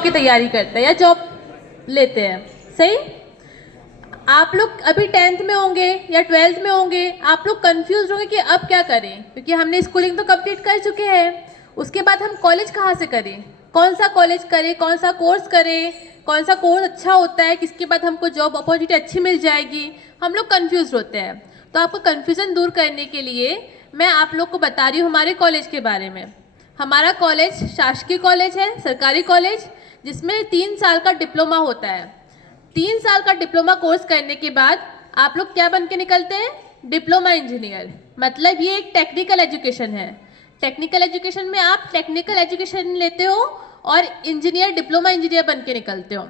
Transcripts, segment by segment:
Job की तैयारी करते हैं या जॉब लेते हैं। सही। आप लोग अभी 10th में होंगे या 12th में होंगे, आप लोग कंफ्यूज होंगे कि अब क्या करें, क्योंकि हमने स्कूलिंग तो कंप्लीट कर चुके हैं। उसके बाद हम कॉलेज कहाँ से करें, कौन सा कॉलेज करें, कौन सा कोर्स करें, कौन सा कोर्स अच्छा होता है, किसके बाद हमको जॉब अपॉर्चुनिटी अच्छी मिल जाएगी, हम लोग कंफ्यूज होते हैं। तो आपको कन्फ्यूज़न दूर करने के लिए मैं आप लोग को बता रही हूँ हमारे कॉलेज के बारे में। हमारा कॉलेज शासकीय कॉलेज है, सरकारी कॉलेज, जिसमें 3 साल का डिप्लोमा होता है। 3 साल का डिप्लोमा कोर्स करने के बाद आप लोग क्या बन के निकलते हैं, डिप्लोमा इंजीनियर। मतलब ये एक टेक्निकल एजुकेशन है। टेक्निकल एजुकेशन में आप टेक्निकल एजुकेशन लेते हो और इंजीनियर, डिप्लोमा इंजीनियर बन के निकलते हो।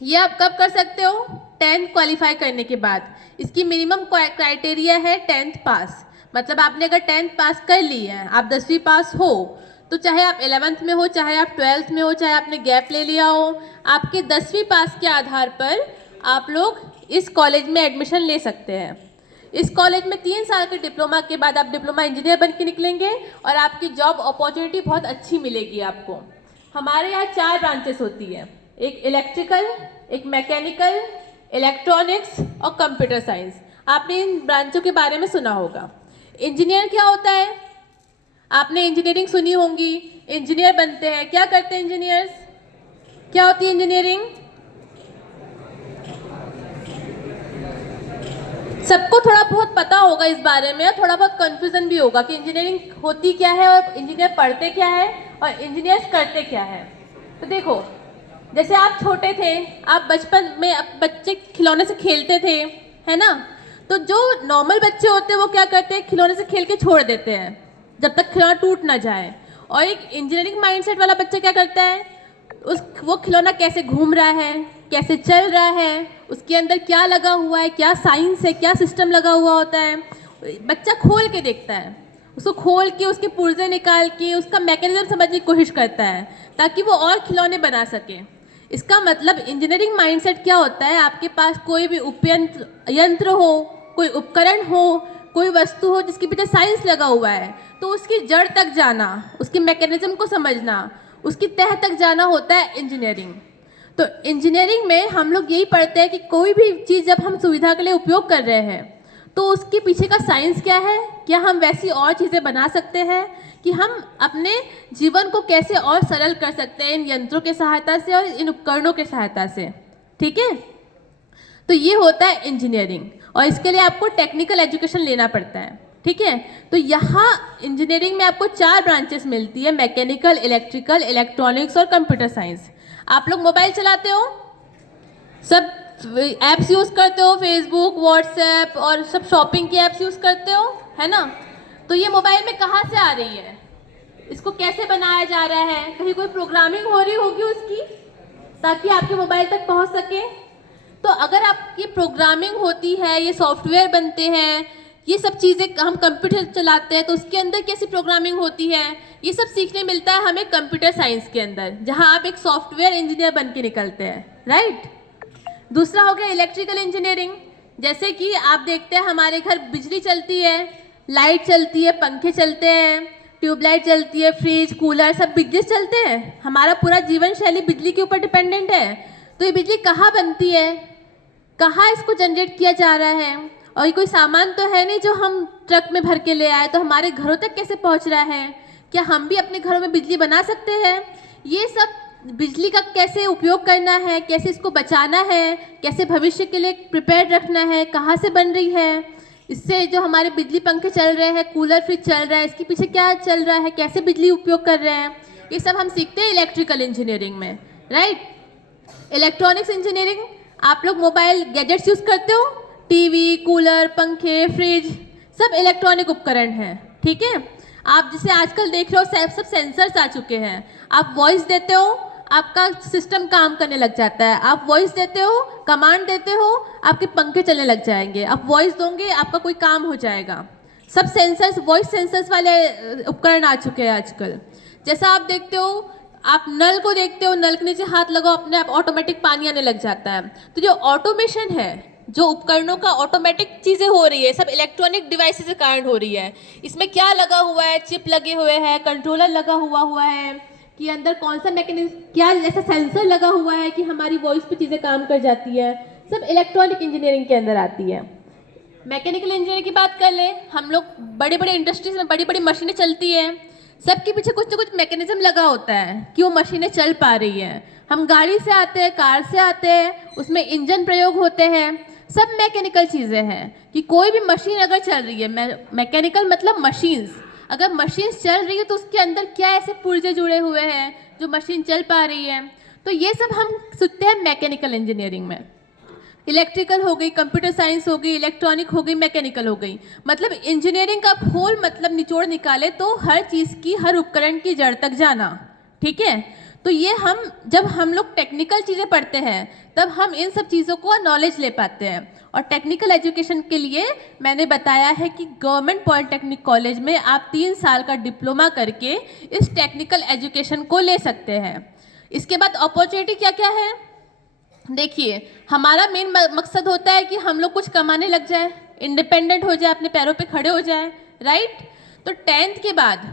ये आप कब कर सकते हो, 10th क्वालिफाई करने के बाद। इसकी मिनिमम क्राइटेरिया है 10th पास। मतलब आपने अगर 10th पास कर ली है, आप 10वीं पास हो, तो चाहे आप 11th में हो, चाहे आप 12th में हो, चाहे आपने गैप ले लिया हो, आपके 10वीं पास के आधार पर आप लोग इस कॉलेज में एडमिशन ले सकते हैं। इस कॉलेज में 3 साल के डिप्लोमा के बाद आप डिप्लोमा इंजीनियर बन के निकलेंगे और आपकी जॉब अपॉर्चुनिटी बहुत अच्छी मिलेगी आपको। हमारे यहाँ 4 ब्रांचेस होती है, एक इलेक्ट्रिकल, एक मैकेनिकल, इलेक्ट्रॉनिक्स और कंप्यूटर साइंस। आपने इन ब्रांचों के बारे में सुना होगा। इंजीनियर क्या होता है, आपने इंजीनियरिंग सुनी होंगी। इंजीनियर बनते हैं, क्या करते हैं इंजीनियर्स, क्या होती है इंजीनियरिंग, सबको थोड़ा बहुत पता होगा इस बारे में, थोड़ा बहुत कंफ्यूजन भी होगा कि इंजीनियरिंग होती क्या है और इंजीनियर पढ़ते क्या है और इंजीनियर्स करते क्या है। तो देखो, जैसे आप छोटे थे, आप बचपन में बच्चे खिलौने से खेलते थे, है ना। तो जो नॉर्मल बच्चे होते हैं वो क्या करते हैं, खिलौने से खेल के छोड़ देते हैं जब तक खिलौना टूट ना जाए। और एक इंजीनियरिंग माइंडसेट वाला बच्चा क्या करता है, वो खिलौना कैसे घूम रहा है, कैसे चल रहा है, उसके अंदर क्या लगा हुआ है, क्या साइंस है, क्या सिस्टम लगा हुआ होता है, बच्चा खोल के देखता है। उसको खोल के उसके पुर्जे निकाल के उसका मैकेनिज्म समझने की कोशिश करता है ताकि वो और खिलौने बना सके। इसका मतलब इंजीनियरिंग माइंडसेट क्या होता है, आपके पास कोई भी यंत्र हो, कोई उपकरण हो, कोई वस्तु हो जिसके पीछे साइंस लगा हुआ है, तो उसकी जड़ तक जाना, उसके मैकेनिज्म को समझना, उसकी तह तक जाना होता है इंजीनियरिंग। तो इंजीनियरिंग में हम लोग यही पढ़ते हैं कि कोई भी चीज़ जब हम सुविधा के लिए उपयोग कर रहे हैं तो उसके पीछे का साइंस क्या है, क्या हम वैसी और चीज़ें बना सकते हैं, कि हम अपने जीवन को कैसे और सरल कर सकते हैं इन यंत्रों के सहायता से और इन उपकरणों के सहायता से। ठीक है, तो ये होता है इंजीनियरिंग और इसके लिए आपको टेक्निकल एजुकेशन लेना पड़ता है। ठीक है, तो यहाँ इंजीनियरिंग में आपको 4 ब्रांचेस मिलती है, मैकेनिकल, इलेक्ट्रिकल, इलेक्ट्रॉनिक्स और कंप्यूटर साइंस। आप लोग मोबाइल चलाते हो, सब ऐप्स यूज़ करते हो, फेसबुक, व्हाट्सएप और सब शॉपिंग की ऐप्स यूज़ करते हो, है ना। तो ये मोबाइल में कहाँ से आ रही है, इसको कैसे बनाया जा रहा है, कहीं कोई प्रोग्रामिंग हो रही होगी उसकी ताकि आपके मोबाइल तक पहुँच सके। तो अगर आपकी प्रोग्रामिंग होती है, ये सॉफ्टवेयर बनते हैं, ये सब चीज़ें हम कंप्यूटर चलाते हैं, तो उसके अंदर कैसी प्रोग्रामिंग होती है, ये सब सीखने मिलता है हमें कंप्यूटर साइंस के अंदर, जहाँ आप एक सॉफ्टवेयर इंजीनियर बन के निकलते हैं। राइट। दूसरा हो गया इलेक्ट्रिकल इंजीनियरिंग। जैसे कि आप देखते हैं हमारे घर बिजली चलती है, लाइट चलती है, पंखे चलते हैं, ट्यूबलाइट चलती है, फ्रिज, कूलर, सब बिजली से चलते हैं। हमारा पूरा जीवन शैली बिजली के ऊपर डिपेंडेंट है। तो ये बिजली कहाँ बनती है, कहाँ इसको जनरेट किया जा रहा है, और ये कोई सामान तो है नहीं जो हम ट्रक में भर के ले आए, तो हमारे घरों तक कैसे पहुँच रहा है, क्या हम भी अपने घरों में बिजली बना सकते हैं, ये सब बिजली का कैसे उपयोग करना है, कैसे इसको बचाना है, कैसे भविष्य के लिए प्रिपेयर रखना है, कहाँ से बन रही है, इससे जो हमारे बिजली पंखे चल रहे हैं, कूलर, फ्रिज चल रहा है, इसके पीछे क्या चल रहा है, कैसे बिजली उपयोग कर रहे हैं, ये सब हम सीखते हैं इलेक्ट्रिकल इंजीनियरिंग में। राइट। इलेक्ट्रॉनिक्स इंजीनियरिंग, आप लोग मोबाइल गैजेट्स यूज़ करते हो, टीवी, कूलर, पंखे, फ्रिज, सब इलेक्ट्रॉनिक उपकरण हैं। ठीक है, आप जिसे आजकल देख रहे हो सब सेंसर्स आ चुके हैं। आप वॉइस देते हो, आपका सिस्टम काम करने लग जाता है, आप वॉइस देते हो, कमांड देते हो, आपके पंखे चलने लग जाएंगे, आप वॉइस दोगे, आपका कोई काम हो जाएगा। सब सेंसर्स, वॉइस सेंसर्स वाले उपकरण आ चुके हैं आजकल। जैसा आप देखते हो, आप नल को देखते हो, नल के नीचे हाथ लगाओ, अपने आप ऑटोमेटिक पानी आने लग जाता है। तो जो ऑटोमेशन है, जो उपकरणों का ऑटोमेटिक चीज़ें हो रही है, सब इलेक्ट्रॉनिक डिवाइसेस के कारण हो रही है। इसमें क्या लगा हुआ है, चिप लगे हुए हैं, कंट्रोलर लगा हुआ है, कि अंदर कौन सा मैकेनिज्म, क्या जैसा सेंसर लगा हुआ है कि हमारी वॉइस पे चीज़ें काम कर जाती है, सब इलेक्ट्रॉनिक इंजीनियरिंग के अंदर आती है। मैकेनिकल इंजीनियरिंग की बात कर लें, हम लोग बड़े बड़े इंडस्ट्रीज में बड़ी बड़ी मशीनें चलती है, सबके पीछे कुछ ना कुछ मैकेनिज्म लगा होता है कि वो मशीनें चल पा रही हैं। हम गाड़ी से आते हैं, कार से आते हैं, उसमें इंजन प्रयोग होते हैं, सब मैकेनिकल चीज़ें हैं कि कोई भी मशीन अगर चल रही है, मैकेनिकल मतलब मशीन्स, अगर मशीन्स चल रही है तो उसके अंदर क्या ऐसे पुर्जे जुड़े हुए हैं जो मशीन चल पा रही है, तो ये सब हम सीखते हैं मैकेनिकल इंजीनियरिंग में। इलेक्ट्रिकल हो गई, कंप्यूटर साइंस हो गई, इलेक्ट्रॉनिक हो गई, मैकेनिकल हो गई, मतलब इंजीनियरिंग का होल मतलब निचोड़ निकाले तो हर चीज़ की, हर उपकरण की जड़ तक जाना। ठीक है, तो ये हम जब हम लोग टेक्निकल चीज़ें पढ़ते हैं तब हम इन सब चीज़ों को नॉलेज ले पाते हैं। और टेक्निकल एजुकेशन के लिए मैंने बताया है कि गवर्नमेंट पॉलिटेक्निक कॉलेज में आप 3 साल का डिप्लोमा करके इस टेक्निकल एजुकेशन को ले सकते हैं। इसके बाद अपॉर्चुनिटी क्या क्या है, देखिए हमारा मेन मकसद होता है कि हम लोग कुछ कमाने लग जाए, इंडिपेंडेंट हो जाए, अपने पैरों पे खड़े हो जाए, राइट। तो 10th के बाद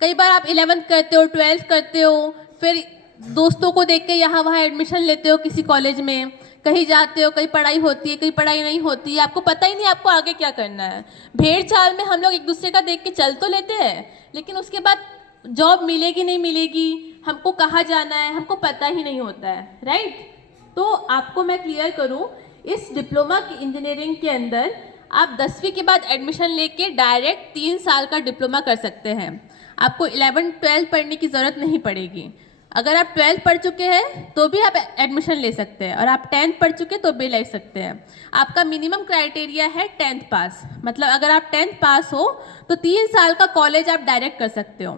कई बार आप 11th करते हो, 12th करते हो, फिर दोस्तों को देख के यहाँ वहाँ एडमिशन लेते हो किसी कॉलेज में, कहीं जाते हो, कहीं पढ़ाई होती है, कहीं पढ़ाई नहीं होती है, आपको पता ही नहीं आपको आगे क्या करना है। भेड़ चाल में हम लोग एक दूसरे का देख के चल तो लेते हैं, लेकिन उसके बाद जॉब मिलेगी नहीं मिलेगी, हमको कहाँ जाना है, हमको पता ही नहीं होता है, राइट। तो आपको मैं क्लियर करूं, इस डिप्लोमा की इंजीनियरिंग के अंदर आप 10वीं के बाद एडमिशन लेके डायरेक्ट 3 साल का डिप्लोमा कर सकते हैं। आपको 11th 12th पढ़ने की ज़रूरत नहीं पड़ेगी। अगर आप 12th पढ़ चुके हैं तो भी आप एडमिशन ले सकते हैं, और आप 10th पढ़ चुके तो भी ले सकते हैं। आपका मिनिमम क्राइटेरिया है 10th पास, मतलब अगर आप 10th पास हो तो 3 साल का कॉलेज आप डायरेक्ट कर सकते हो।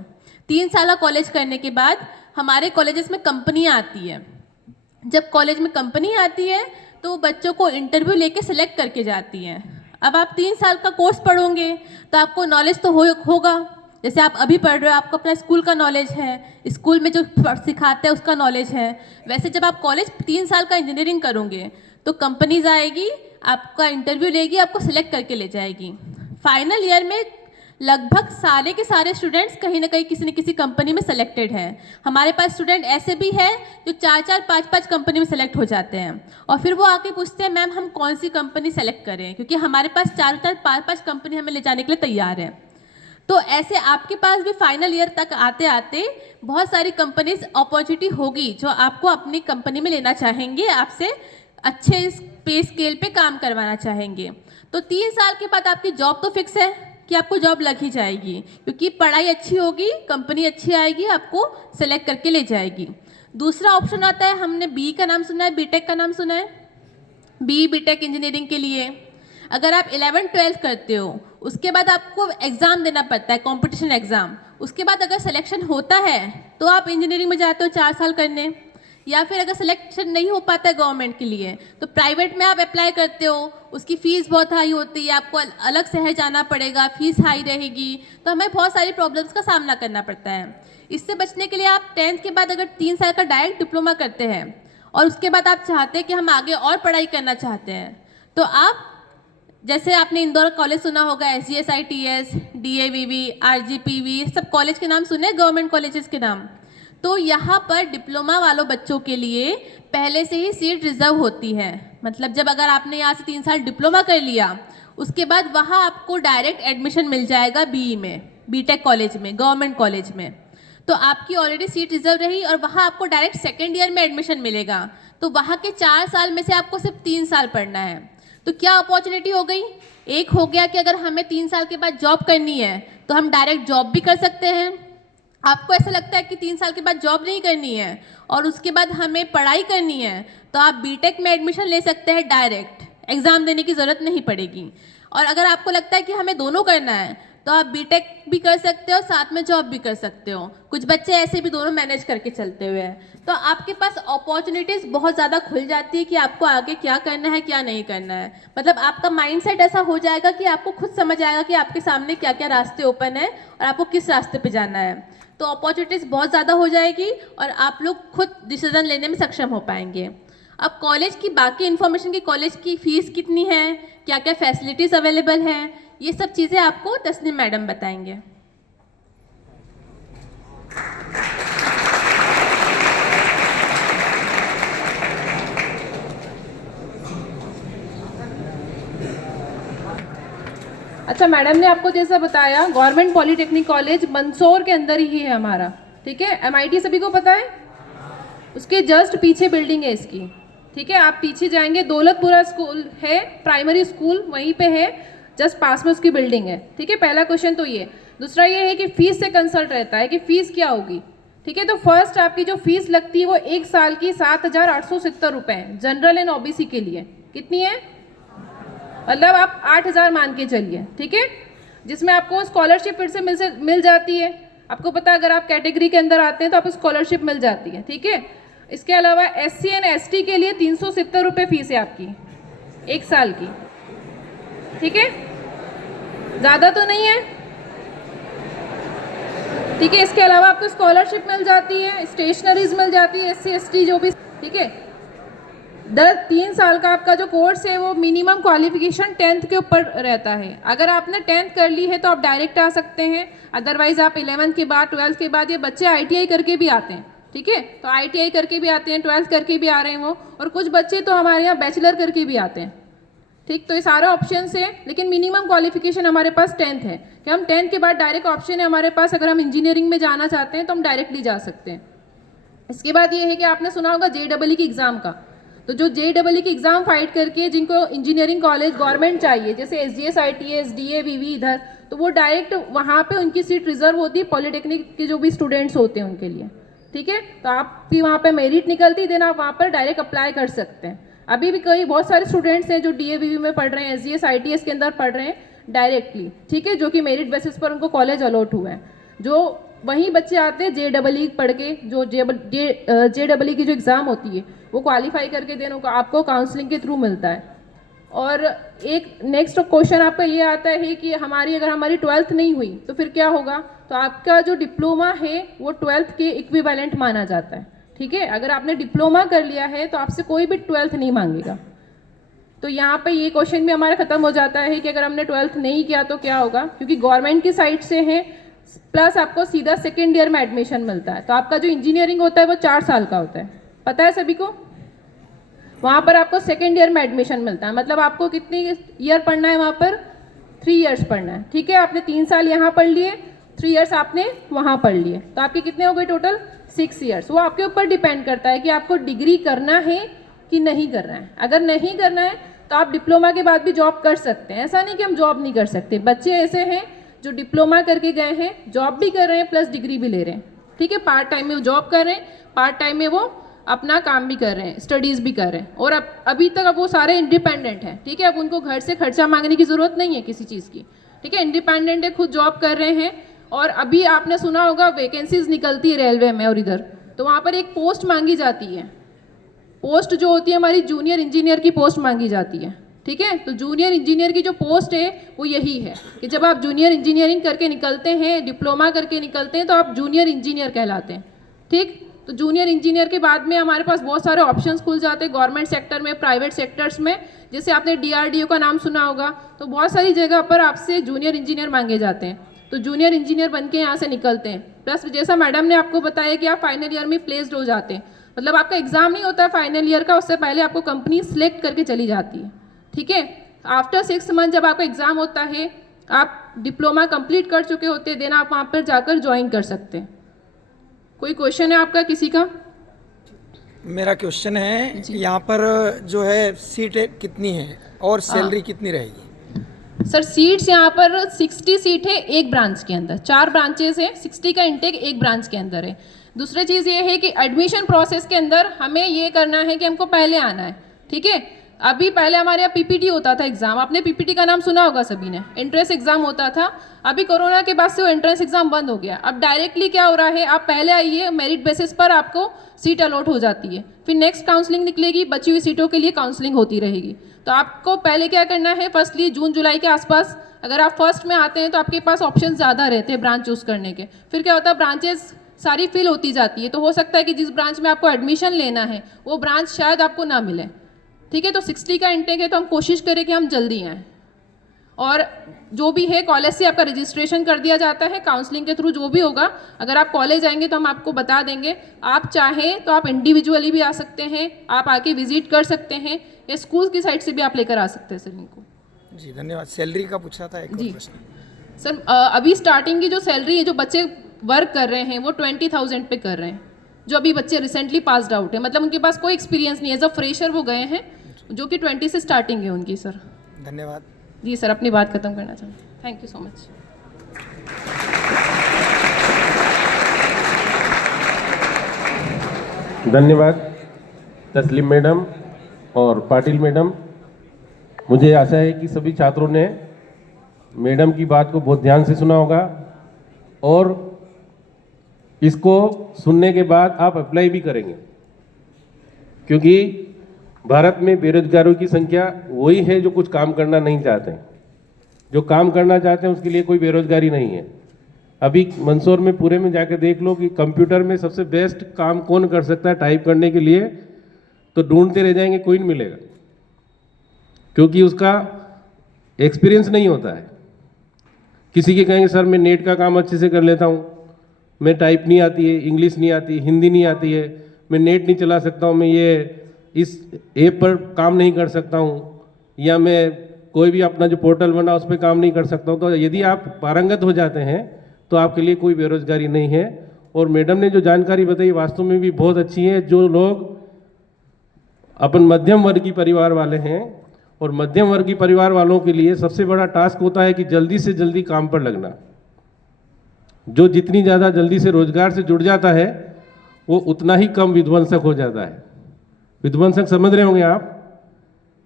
3 साल का कॉलेज करने के बाद हमारे कॉलेजेस में कंपनियाँ आती है, जब कॉलेज में कंपनी आती है तो बच्चों को इंटरव्यू लेके सिलेक्ट करके जाती हैं। अब आप 3 साल का कोर्स पढ़ोगे तो आपको नॉलेज तो होगा, जैसे आप अभी पढ़ रहे हो, आपको अपना स्कूल का नॉलेज है, स्कूल में जो सिखाते हैं उसका नॉलेज है। वैसे जब आप कॉलेज 3 साल का इंजीनियरिंग करोगे तो कंपनीज आएगी, आपका इंटरव्यू लेगी, आपको सिलेक्ट करके ले जाएगी। फाइनल ईयर में लगभग सारे के सारे स्टूडेंट्स कहीं ना कहीं किसी न किसी कंपनी में सेलेक्टेड हैं। हमारे पास स्टूडेंट ऐसे भी हैं जो 4-4 5-5 कंपनी में सेलेक्ट हो जाते हैं, और फिर वो आके पूछते हैं मैम हम कौन सी कंपनी सेलेक्ट करें, क्योंकि हमारे पास 4-4 5-5 कंपनी हमें ले जाने के लिए तैयार है। तो ऐसे आपके पास भी फाइनल ईयर तक आते आते बहुत सारी कंपनीज अपॉर्चुनिटी होगी जो आपको अपनी कंपनी में लेना चाहेंगे, आपसे अच्छे पे स्केल पे काम करवाना चाहेंगे। तो 3 साल के बाद आपकी जॉब तो फिक्स है कि आपको जॉब लग ही जाएगी, क्योंकि पढ़ाई अच्छी होगी, कंपनी अच्छी आएगी, आपको सेलेक्ट करके ले जाएगी। दूसरा ऑप्शन आता है, हमने बी का नाम सुना है, बीटेक का नाम सुना है, बीटेक इंजीनियरिंग के लिए अगर आप 11th 12th करते हो उसके बाद आपको एग्ज़ाम देना पड़ता है, कंपटीशन एग्ज़ाम। उसके बाद अगर सिलेक्शन होता है तो आप इंजीनियरिंग में जाते हो 4 साल करने, या फिर अगर सिलेक्शन नहीं हो पाता है गवर्नमेंट के लिए तो प्राइवेट में आप अप्लाई करते हो। उसकी फ़ीस बहुत हाई होती है, आपको अलग शहर जाना पड़ेगा, फ़ीस हाई रहेगी, तो हमें बहुत सारी प्रॉब्लम्स का सामना करना पड़ता है। इससे बचने के लिए आप 10th के बाद अगर 3 साल का डायरेक्ट डिप्लोमा करते हैं और उसके बाद आप चाहते हैं कि हम आगे और पढ़ाई करना चाहते हैं, तो आप जैसे आपने इंदौर कॉलेज सुना होगा, SGSITS, DAVV, RGPV, सब कॉलेज के नाम सुने, गवर्नमेंट कॉलेजेस के नाम। तो यहाँ पर डिप्लोमा वालों बच्चों के लिए पहले से ही सीट रिजर्व होती है। मतलब जब अगर आपने यहाँ से 3 साल डिप्लोमा कर लिया उसके बाद वहाँ आपको डायरेक्ट एडमिशन मिल जाएगा BE में, बीटेक कॉलेज में, गवर्नमेंट कॉलेज में। तो आपकी ऑलरेडी सीट रिजर्व रही और वहाँ आपको डायरेक्ट सेकेंड ईयर में एडमिशन मिलेगा। तो वहाँ के 4 साल में से आपको सिर्फ 3 साल पढ़ना है। तो क्या अपॉर्चुनिटी हो गई, एक हो गया कि अगर हमें 3 साल के बाद जॉब करनी है तो हम डायरेक्ट जॉब भी कर सकते हैं। आपको ऐसा लगता है कि 3 साल के बाद जॉब नहीं करनी है और उसके बाद हमें पढ़ाई करनी है तो आप बीटेक में एडमिशन ले सकते हैं, डायरेक्ट एग्ज़ाम देने की ज़रूरत नहीं पड़ेगी। और अगर आपको लगता है कि हमें दोनों करना है तो आप बीटेक भी कर सकते हो, साथ में जॉब भी कर सकते हो। कुछ बच्चे ऐसे भी दोनों मैनेज करके चलते हुए हैं। तो आपके पास अपॉर्चुनिटीज़ बहुत ज़्यादा खुल जाती है कि आपको आगे क्या करना है, क्या नहीं करना है। मतलब आपका माइंडसेट ऐसा हो जाएगा कि आपको खुद समझ आएगा कि आपके सामने क्या क्या रास्ते ओपन है और आपको किस रास्ते पे जाना है। तो अपॉर्चुनिटीज़ बहुत ज़्यादा हो जाएगी और आप लोग खुद डिसीजन लेने में सक्षम हो पाएंगे। अब कॉलेज की बाकी इन्फॉर्मेशन की, कॉलेज की फ़ीस कितनी है, क्या क्या फैसिलिटीज़ अवेलेबल हैं, ये सब चीज़ें आपको तस्नीम मैडम बताएंगे। अच्छा, मैडम ने आपको जैसा बताया गवर्नमेंट पॉलिटेक्निक कॉलेज मंदसौर के अंदर ही है हमारा, ठीक है। MIT सभी को पता है, उसके जस्ट पीछे बिल्डिंग है इसकी, ठीक है। आप पीछे जाएंगे, दौलतपुरा स्कूल है, प्राइमरी स्कूल वहीं पे है, जस्ट पास में उसकी बिल्डिंग है, ठीक है। पहला क्वेश्चन तो ये। दूसरा ये है कि फीस से कंसल्ट रहता है कि फीस क्या होगी, ठीक है। तो फर्स्ट आपकी जो फीस लगती है वो 1 साल की 7,870 रुपये है, जनरल एंड OBC के लिए। कितनी है? मतलब आप 8,000 मान के चलिए, ठीक है। जिसमें आपको स्कॉलरशिप फिर से मिल जाती है। आपको पता है अगर आप कैटेगरी के अंदर आते हैं तो आपको स्कॉलरशिप मिल जाती है, ठीक है। इसके अलावा SC एंड ST के लिए 370 रुपये फीस है आपकी 1 साल की, ठीक है। ज़्यादा तो नहीं है, ठीक है। इसके अलावा आपको स्कॉलरशिप मिल जाती है, स्टेशनरीज मिल जाती है SC ST जो भी, ठीक है। 3 साल का आपका जो कोर्स है वो मिनिमम क्वालिफिकेशन 10th के ऊपर रहता है। अगर आपने 10th कर ली है तो आप डायरेक्ट आ सकते हैं, अदरवाइज आप 11th के बाद 12th के बाद, ये बच्चे ITI करके भी आते हैं, ठीक है। तो ITI करके भी आते हैं, 12th करके भी आ रहे हैं वो, और कुछ बच्चे तो हमारे यहाँ बैचलर करके भी आते हैं, ठीक। तो ये सारे ऑप्शन है, लेकिन मिनिमम क्वालिफिकेशन हमारे पास 10th है कि हम 10th के बाद डायरेक्ट ऑप्शन है हमारे पास। अगर हम इंजीनियरिंग में जाना चाहते हैं तो हम डायरेक्टली जा सकते हैं। इसके बाद ये है कि आपने सुना होगा JEE की एग्ज़ाम का। तो जो JEE की एग्ज़ाम फाइट करके जिनको इंजीनियरिंग कॉलेज गवर्नमेंट चाहिए, जैसे SGS ITS DA VV इधर, तो वो डायरेक्ट वहाँ पे उनकी सीट रिजर्व होती है पॉलिटेक्निक के जो भी स्टूडेंट्स होते हैं उनके लिए, ठीक है। तो आपकी वहाँ पे मेरिट निकलती, देन आप वहाँ पर डायरेक्ट अप्लाई कर सकते हैं। अभी भी कई बहुत सारे स्टूडेंट्स हैं जो DA VV में पढ़ रहे हैं, SGS ITS के अंदर पढ़ रहे हैं डायरेक्टली, ठीक है, जो कि मेरिट बेसिस पर उनको कॉलेज अलॉट हुआ है। जो वहीं बच्चे आते हैं JEE पढ़ के, जो JEE की जो एग्ज़ाम होती है वो क्वालिफाई करके देने को आपको काउंसलिंग के थ्रू मिलता है। और एक नेक्स्ट क्वेश्चन आपका ये आता है कि अगर हमारी 12th नहीं हुई तो फिर क्या होगा। तो आपका जो डिप्लोमा है वो 12th के इक्विवेलेंट माना जाता है, ठीक है। अगर आपने डिप्लोमा कर लिया है तो आपसे कोई भी 12th नहीं मांगेगा। तो यहाँ पे ये क्वेश्चन भी हमारा खत्म हो जाता है कि अगर हमने 12th नहीं किया तो क्या होगा, क्योंकि गवर्नमेंट की साइड से है, प्लस आपको सीधा सेकेंड ईयर में एडमिशन मिलता है। तो आपका जो इंजीनियरिंग होता है वो 4 साल का होता है, पता है सभी को। वहाँ पर आपको सेकेंड ईयर में एडमिशन मिलता है, मतलब आपको कितनी ईयर पढ़ना है वहाँ पर? 3 इयर्स पढ़ना है, ठीक है। आपने 3 साल यहाँ पढ़ लिए, 3 इयर्स आपने वहाँ पढ़ लिए, तो आपके कितने हो गए टोटल? 6 इयर्स। वो आपके ऊपर डिपेंड करता है कि आपको डिग्री करना है कि नहीं करना है। अगर नहीं करना है तो आप डिप्लोमा के बाद भी जॉब कर सकते हैं, ऐसा नहीं कि हम जॉब नहीं कर सकते। बच्चे ऐसे हैं जो डिप्लोमा करके गए हैं, जॉब भी कर रहे हैं प्लस डिग्री भी ले रहे हैं, ठीक है। पार्ट टाइम में वो जॉब कर रहे हैं, पार्ट टाइम में वो अपना काम भी कर रहे हैं, स्टडीज़ भी कर रहे हैं, और अभी तक अब वो सारे इंडिपेंडेंट हैं, ठीक है। अब उनको घर से खर्चा मांगने की ज़रूरत नहीं है किसी चीज़ की, ठीक है। इंडिपेंडेंट है, खुद जॉब कर रहे हैं। और अभी आपने सुना होगा वैकेंसीज निकलती है रेलवे में और इधर, तो वहाँ पर एक पोस्ट मांगी जाती है। पोस्ट जो होती है हमारी जूनियर इंजीनियर की पोस्ट मांगी जाती है, ठीक है। तो जूनियर इंजीनियर की जो पोस्ट है वो यही है कि जब आप जूनियर इंजीनियरिंग करके निकलते हैं, डिप्लोमा करके निकलते हैं, तो आप जूनियर इंजीनियर कहलाते हैं, ठीक। तो जूनियर इंजीनियर के बाद में हमारे पास बहुत सारे ऑप्शंस खुल जाते हैं गवर्नमेंट सेक्टर में, प्राइवेट सेक्टर्स में। जैसे आपने DRDO का नाम सुना होगा, तो बहुत सारी जगह पर आपसे जूनियर इंजीनियर मांगे जाते हैं। तो जूनियर इंजीनियर बन के यहाँ से निकलते हैं। प्लस जैसा मैडम ने आपको बताया कि आप फाइनल ईयर में प्लेस्ड हो जाते हैं, मतलब आपका एग्जाम नहीं होता है फाइनल ईयर का, उससे पहले आपको कंपनी सिलेक्ट करके चली जाती है, ठीक है। आफ्टर 6 मंथ जब आपका एग्जाम होता है, आप डिप्लोमा कंप्लीट कर चुके होते हैं, देन आप वहाँ पर जाकर ज्वाइन कर सकते हैं। कोई क्वेश्चन है आपका किसी का? मेरा क्वेश्चन है, यहाँ पर जो है सीट कितनी है और सैलरी कितनी रहेगी? सर सीट्स यहाँ पर 60 सीट है एक ब्रांच के अंदर, 4 ब्रांचेस है, 60 का इंटेक एक ब्रांच के अंदर है। दूसरी चीज़ ये है कि एडमिशन प्रोसेस के अंदर हमें ये करना है कि हमको पहले आना है, ठीक है। अभी पहले हमारे यहाँ PPT होता था एग्जाम, आपने PPT का नाम सुना होगा सभी ने, एंट्रेंस एग्जाम होता था। अभी कोरोना के बाद से वो एंट्रेंस एग्जाम बंद हो गया। अब डायरेक्टली क्या हो रहा है, आप पहले आइए, मेरिट बेसिस पर आपको सीट अलॉट हो जाती है, फिर नेक्स्ट काउंसलिंग निकलेगी, बची हुई सीटों के लिए काउंसलिंग होती रहेगी। तो आपको पहले क्या करना है, फर्स्टली जून जुलाई के आसपास अगर आप फर्स्ट में आते हैं तो आपके पास ऑप्शन ज़्यादा रहते हैं ब्रांच चूज़ करने के। फिर क्या होता है, ब्रांचेस सारी फिल होती जाती है, तो हो सकता है कि जिस ब्रांच में आपको एडमिशन लेना है वो ब्रांच शायद आपको ना मिले, ठीक है। तो 60 का इंटेक है, तो हम कोशिश करें कि हम जल्दी आएँ। और जो भी है कॉलेज से आपका रजिस्ट्रेशन कर दिया जाता है, काउंसलिंग के थ्रू जो भी होगा, अगर आप कॉलेज आएंगे तो हम आपको बता देंगे। आप चाहें तो आप इंडिविजुअली भी आ सकते हैं, आप आके विजिट कर सकते हैं, या स्कूल की साइड से भी आप लेकर आ सकते हैं सर इनको। जी धन्यवाद। सैलरी का पूछा था एक और जी। प्रश्न। सर अभी स्टार्टिंग की जो सैलरी है जो बच्चे वर्क कर रहे हैं वो 20,000 पे कर रहे हैं, जो अभी बच्चे रिसेंटली पास्ड आउट है, मतलब उनके पास कोई एक्सपीरियंस नहीं है, एज अ फ्रेशर वो गए हैं, जो कि 20 से स्टार्टिंग है उनकी। सर धन्यवाद। जी सर, अपनी बात खत्म करना चाहूँगी। Thank you so much. धन्यवाद तस्लीम मैडम और पाटिल मैडम। मुझे आशा है कि सभी छात्रों ने मैडम की बात को बहुत ध्यान से सुना होगा और इसको सुनने के बाद आप अप्लाई भी करेंगे, क्योंकि भारत में बेरोजगारों की संख्या वही है जो कुछ काम करना नहीं चाहते हैं। जो काम करना चाहते हैं उसके लिए कोई बेरोजगारी नहीं है। अभी मंदसौर में पूरे में जाकर देख लो कि कंप्यूटर में सबसे बेस्ट काम कौन कर सकता है टाइप करने के लिए, तो ढूंढते रह जाएंगे, कोई नहीं मिलेगा, क्योंकि उसका एक्सपीरियंस नहीं होता है। किसी के कहेंगे सर मैं नेट का काम अच्छे से कर लेता हूँ, मैं टाइप नहीं आती है, इंग्लिश नहीं आती, हिंदी नहीं आती है, मैं नेट नहीं चला सकता हूँ, मैं ये इस ऐप पर काम नहीं कर सकता हूँ, या मैं कोई भी अपना जो पोर्टल बना उस पर काम नहीं कर सकता हूँ। तो यदि आप पारंगत हो जाते हैं तो आपके लिए कोई बेरोजगारी नहीं है। और मैडम ने जो जानकारी बताई वास्तव में भी बहुत अच्छी है। जो लोग अपन मध्यम वर्ग की परिवार वाले हैं, और मध्यम वर्ग की परिवार वालों के लिए सबसे बड़ा टास्क होता है कि जल्दी से जल्दी काम पर लगना। जो जितनी ज़्यादा जल्दी से रोजगार से जुड़ जाता है वो उतना ही कम विध्वंसक हो जाता है। विध्वंसक समझ रहे होंगे आप,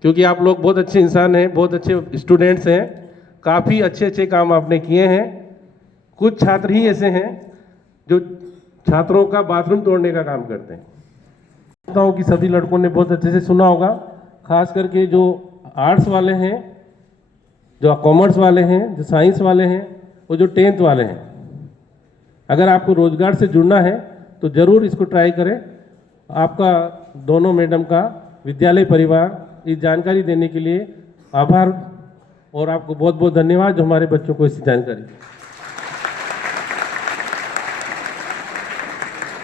क्योंकि आप लोग बहुत अच्छे इंसान हैं, बहुत अच्छे स्टूडेंट्स हैं, काफ़ी अच्छे अच्छे काम आपने किए हैं। कुछ छात्र ही ऐसे हैं जो छात्रों का बाथरूम तोड़ने का काम करते हैं। सोचता हूँ कि सभी लड़कों ने बहुत अच्छे से सुना होगा, खास करके जो आर्ट्स वाले हैं, जो कॉमर्स वाले हैं, जो साइंस वाले हैं और जो 10th वाले हैं। अगर आपको रोजगार से जुड़ना है तो ज़रूर इसको ट्राई करें। आपका दोनों मैडम का विद्यालय परिवार इस जानकारी देने के लिए आभार, और आपको बहुत बहुत धन्यवाद जो हमारे बच्चों को इसकी जानकारी